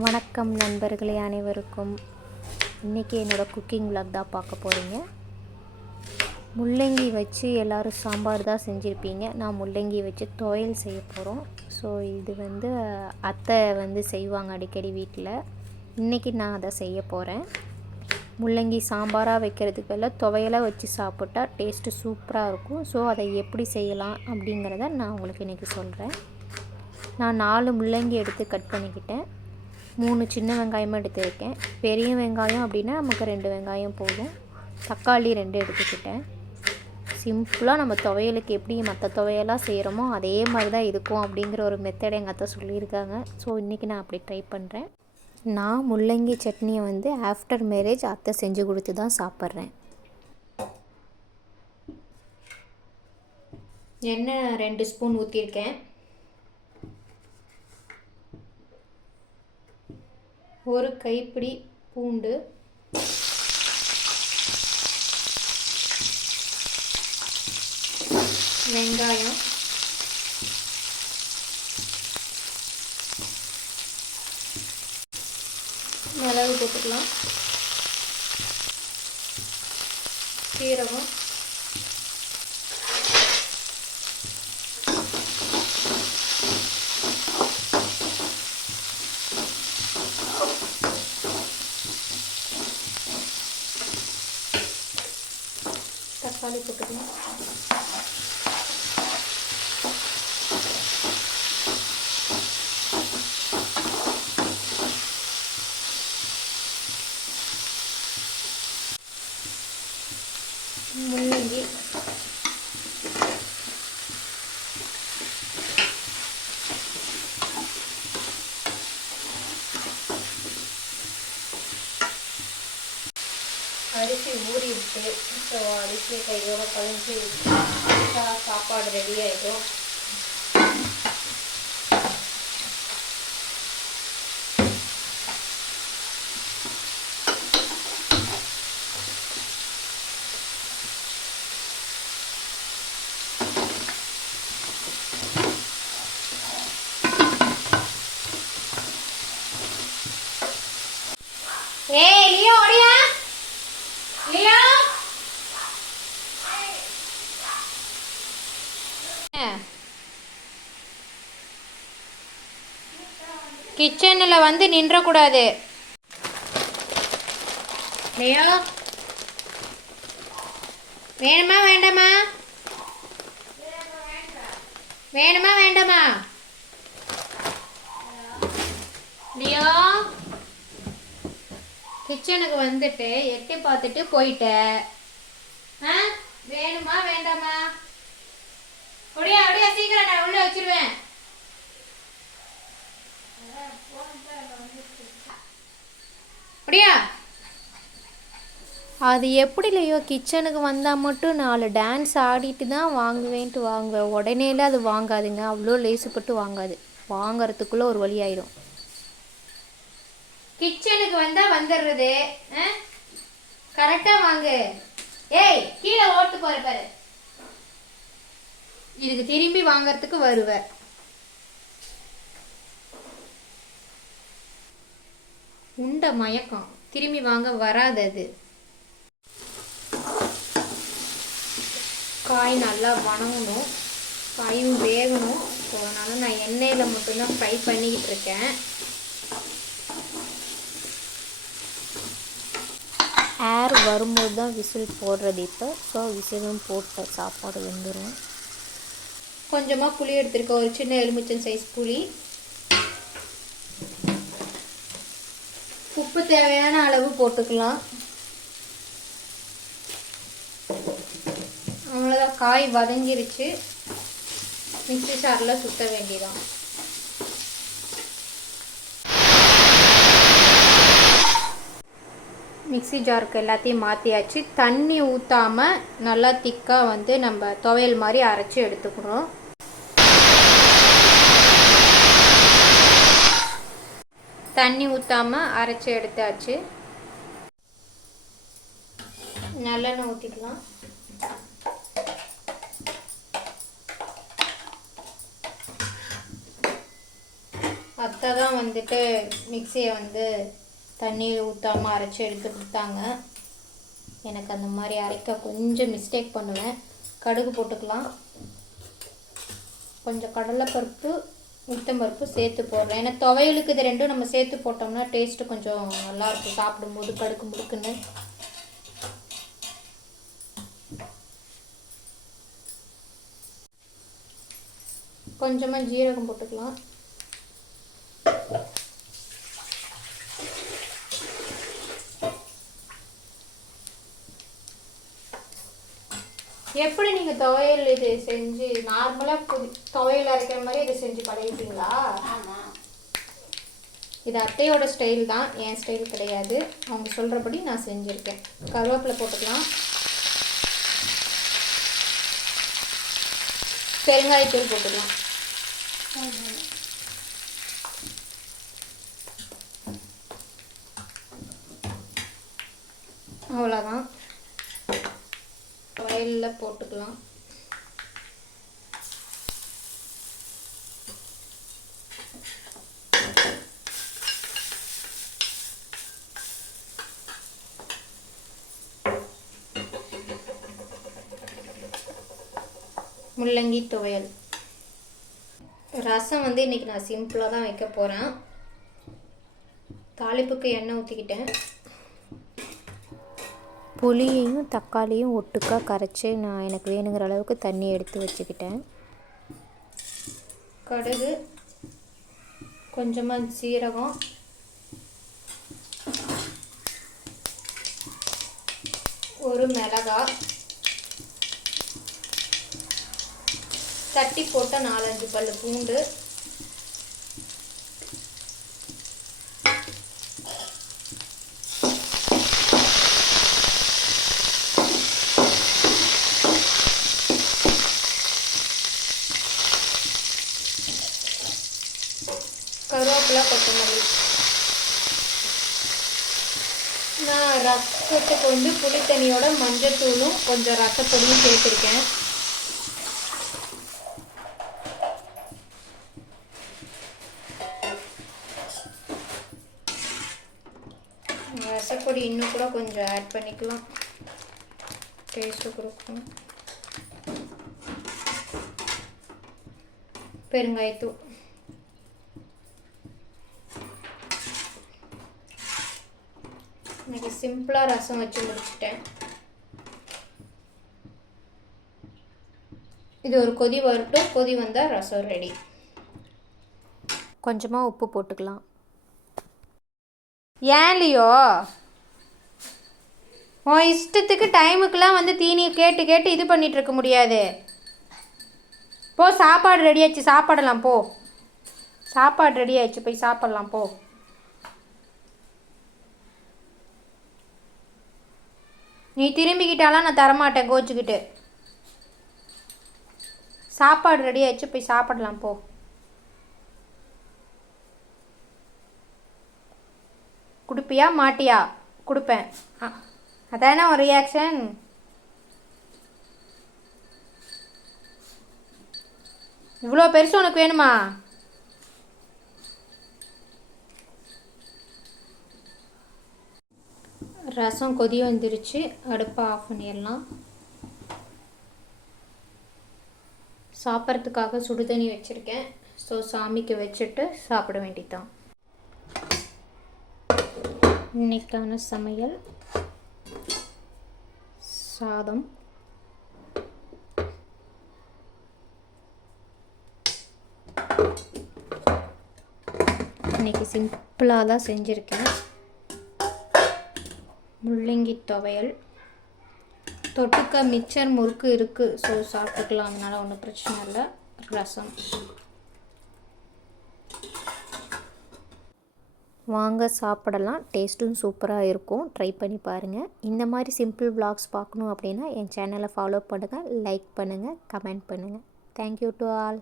வணக்கம் நண்பர்களே அனைவருக்கும். இன்றைக்கி என்னோடய குக்கிங் விளாக் தான் பார்க்க போகிறீங்க. முள்ளங்கி வச்சு எல்லோரும் சாம்பார் தான் செஞ்சுருப்பீங்க. நான் முள்ளங்கி வச்சு துவையல் செய்ய போகிறோம். ஸோ இது அத்தை செய்வாங்க அடிக்கடி வீட்டில். இன்றைக்கி நான் அதை செய்ய போகிறேன். முள்ளங்கி சாம்பாராக வைக்கிறதுக்கு பதிலாக துவையலாக வச்சு சாப்பிட்டா டேஸ்ட்டு சூப்பராக இருக்கும். ஸோ அதை எப்படி செய்யலாம் அப்படிங்கிறத நான் உங்களுக்கு இன்றைக்கி சொல்கிறேன். நான் 4 முள்ளங்கி எடுத்து கட் பண்ணிக்கிட்டேன். 3 சின்ன வெங்காயமும் எடுத்துருக்கேன். பெரிய வெங்காயம் அப்படின்னா நமக்கு 2 வெங்காயம் போதும். தக்காளி 2 எடுத்துக்கிட்டேன். சிம்பிளாக நம்ம துவையலுக்கு எப்படி மற்ற துவையெல்லாம் செய்கிறோமோ அதே மாதிரி தான் இருக்கும் அப்படிங்கிற ஒரு மெத்தட் எங்கள் அத்தை சொல்லியிருக்காங்க. ஸோ இன்றைக்கி நான் அப்படி ட்ரை பண்ணுறேன். நான் முள்ளங்கி சட்னியை ஆஃப்டர் மேரேஜ் அத்தை செஞ்சு கொடுத்து தான் சாப்பிட்றேன். எண்ணெய் 2 ஸ்பூன் ஊற்றிருக்கேன். ஒரு கைப்பிடி பூண்டு, வெங்காயம், மிளகு போட்டுக்கலாம், சீரகம், தக்காளி போட்டுக்கலாம், முள்ளங்கி, அரிசி ஊறிடுச்சு. ஸோ அரிசியை கையோட கழிஞ்சு சாப்பாடு ரெடி ஆகிடும். லியோ ஓடியா, லியோ கிச்சனில் நின்றக்கூடாது. லியோ வேணுமா வேண்டாமா, வேணுமா வேண்டாமா, லியோ கிச்சனுக்கு வந்துட்டு எட்டி பார்த்துட்டு போயிட்ட. வேணுமா வேண்டாமா, ஒடியா ஒடியா சீக்கிரம், நான் உள்ள வச்சிருவேன். ஒடியா அது எப்படி இல்லையோ, கிச்சனுக்கு வந்தால் மட்டும் 4 டான்ஸ் ஆடிட்டு தான் வாங்குவேன்ட்டு வாங்குவேன். உடனேல அது வாங்காதுங்க, அவ்வளோ லேசுப்பட்டு வாங்காது. வாங்கிறதுக்குள்ளே ஒரு வழி ஆயிடும். கிச்சனுக்கு வந்தால் வந்துடுறது. கரெக்டாக வாங்கு. ஏய் கீழே ஓட்டு போகிற பாரு. இதுக்கு திரும்பி வாங்கறதுக்கு வருவ. உண்ட மயக்கம், திரும்பி வாங்க வராது. அது காய் நல்லா வணங்கணும், காயும் வேகணும். ஸோ அதனால நான் எண்ணெயில் மட்டும்தான் ஃப்ரை பண்ணிக்கிட்டு இருக்கேன். ஏர் வரும்போது தான் விசில் போடுறது இப்போ. ஸோ விசிலும் போட்ட சாப்பாடு வெந்துடும். கொஞ்சமாக புளி எடுத்துருக்கேன், ஒரு சின்ன எலுமிச்சம் சைஸ் புளி. உப்பு தேவையான அளவு போட்டுக்கலாம். அவ்வளோதான், காய் வதங்கிருச்சு. மிக்ஸி ஜாரில் சுத்த வேண்டியதான். மிக்ஸி ஜாருக்கு எல்லாத்தையும் மாற்றியாச்சு. தண்ணி ஊற்றாமல் நல்லா திக்காக நம்ம துவையல் மாதிரி அரைச்சி எடுத்துக்கிறோம். தண்ணி ஊற்றாமல் அரைச்சி எடுத்தாச்சு. நல்லெண்ணெய் ஊற்றிக்கலாம். அத்தை தான் வந்துட்டு மிக்சியை வந்து தண்ணீர் ஊற்றாமல் அரைச்சி எடுத்து கொடுத்தாங்க. எனக்கு அந்த மாதிரி அரைக்க கொஞ்சம் மிஸ்டேக் பண்ணுவேன். கடுகு போட்டுக்கலாம், கொஞ்சம் கடலைப்பருப்பு உளுத்தம்பருப்பு சேர்த்து போடுறேன். ஏன்னா துவையலுக்கு இது ரெண்டும் நம்ம சேர்த்து போட்டோம்னா டேஸ்ட்டு கொஞ்சம் நல்லாயிருக்கும் சாப்பிடும்போது கடுக்கு முடுக்குன்னு. கொஞ்சமாக ஜீரகம் போட்டுக்கலாம். எப்படி நீங்கள் துவையல் இது செஞ்சு நார்மலாக துவையல் அரைக்கிற மாதிரி இதை செஞ்சு பழகிட்டீங்களா? இது அத்தையோட ஸ்டைல் தான், என் ஸ்டைல் கிடையாது. அவங்க சொல்கிறபடி நான் செஞ்சுருக்கேன். கருவேப்பிலை போட்டுக்கலாம், பெருங்காயத்தூள் போட்டுக்கலாம். அவ்வளோதான், துவையலில் போட்டுக்கலாம். முள்ளங்கி துவையல். ரசம் வந்து இன்றைக்கி நான் சிம்பிளாக தான் வைக்க போகிறேன். தாளிப்புக்கு எண்ணெய் ஊற்றிக்கிட்டேன். புளியையும் தக்காளியும் ஒட்டுக்கா கரைச்சி நான் எனக்கு வேணுங்கிற அளவுக்கு தண்ணி எடுத்து வச்சுக்கிட்டேன். கடுகு, கொஞ்சமாக சீரகம், ஒரு மிளகாய், தட்டி போட்ட 4-5 பல்லு பூண்டு, கருவேப்பிலை, கொத்தமல்லி. நான் ரசத்துக்கு வந்து புளி தண்ணியோட மஞ்சத்தூளும் கொஞ்சம் ரசப்பொடியும் சேர்த்துருக்கேன். ரசப்பொடி இன்னும் கூட கொஞ்சம் ஆட் பண்ணிக்கலாம், டேஸ்ட்டு கொடுக்கும். பெருங்காயத்தூள். இன்னைக்கு சிம்பிளாக ரசம் வச்சு முடிச்சிட்டேன். இது ஒரு கொதி வரட்டும், கொதி வந்தால் ரசம் ரெடி. கொஞ்சமாக உப்பு போட்டுக்கலாம். ஏன்லையோ உன் இஷ்டத்துக்கு டைமுக்கெலாம் வந்து தீனியை கேட்டு கேட்டு இது பண்ணிகிட்டு இருக்க முடியாது. போ, சாப்பாடு ரெடி ஆயிடுச்சு, சாப்பாடலாம் போ. சாப்பாடு ரெடி ஆயிடுச்சு, போய் சாப்பிட்லாம் போ. நீ திரும்பிக்கிட்டாலாம் நான் தரமாட்டேன் கோச்சிக்கிட்டு. சாப்பாடு ரெடி ஆயிடுச்சு, போய் சாப்பிடலாம் போ. கொடுப்பியா மாட்டியா? கொடுப்பேன். அதானே ஒரு ரியாக்ஷன். இவ்வளோ பெருசு உனக்கு வேணுமா? ரசம் கொதி வந்துருச்சு, அடுப்பை ஆஃப் பண்ணிடலாம். சாப்பிட்றதுக்காக சுடுதண்ணி வச்சுருக்கேன். ஸோ சாமிக்கு வச்சுட்டு சாப்பிட வேண்டியதான். இன்னைக்கான சமையல் சாதம், இன்னைக்கு சிம்பிளாக தான் செஞ்சுருக்கேன். முள்ளங்கி துவையல், தொட்டுக்க மிச்சர் முறுக்கு இருக்குது, ஸோ சாப்பிட்டுக்கலாம், அதனால் ஒன்றும் பிரச்சனை இல்லை. ரசம். வாங்க சாப்பிடலாம். டேஸ்ட்டும் சூப்பராக இருக்கும், ட்ரை பண்ணி பாருங்கள். இந்த மாதிரி சிம்பிள் vlogs பார்க்கணும் அப்படின்னா என் சேனலை ஃபாலோ பண்ணுங்கள், லைக் பண்ணுங்கள், கமெண்ட் பண்ணுங்கள். Thank you to all.